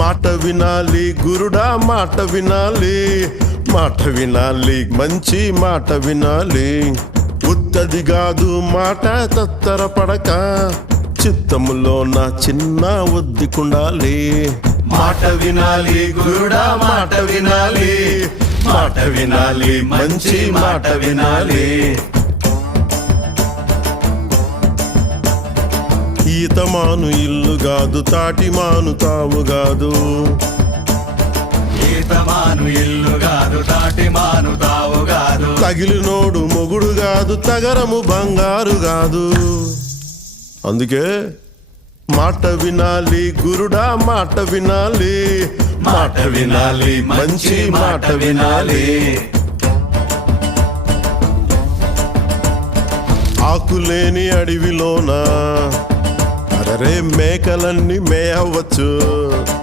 మాట వినాలి గురుడా మాట వినాలి, మాట వినాలి మంచి మాట వినాలి. ఉత్తది కాదు మాట తత్తరపడక, చిత్తములో నా చిన్న ఒద్దికుండాలి. మాట వినాలి గురుడా మాట వినాలి, మాట వినాలి మంచి మాట వినాలి. ఈతమాను ఇల్లు కాదు తాటిమాను తావు కాదు, ఈతమాను ఇల్లు కాదు తాటిమాను తావు కాదు. తగిలినోడు మొగుడు కాదు తగరము బంగారు కాదు. అందుకే మాట వినాలి గురుడా మాట వినాలి, మాట వినాలి మంచి మాట వినాలి. ఆకులేని అడవిలోన అరే మేకలన్నీ మేయవచ్చు,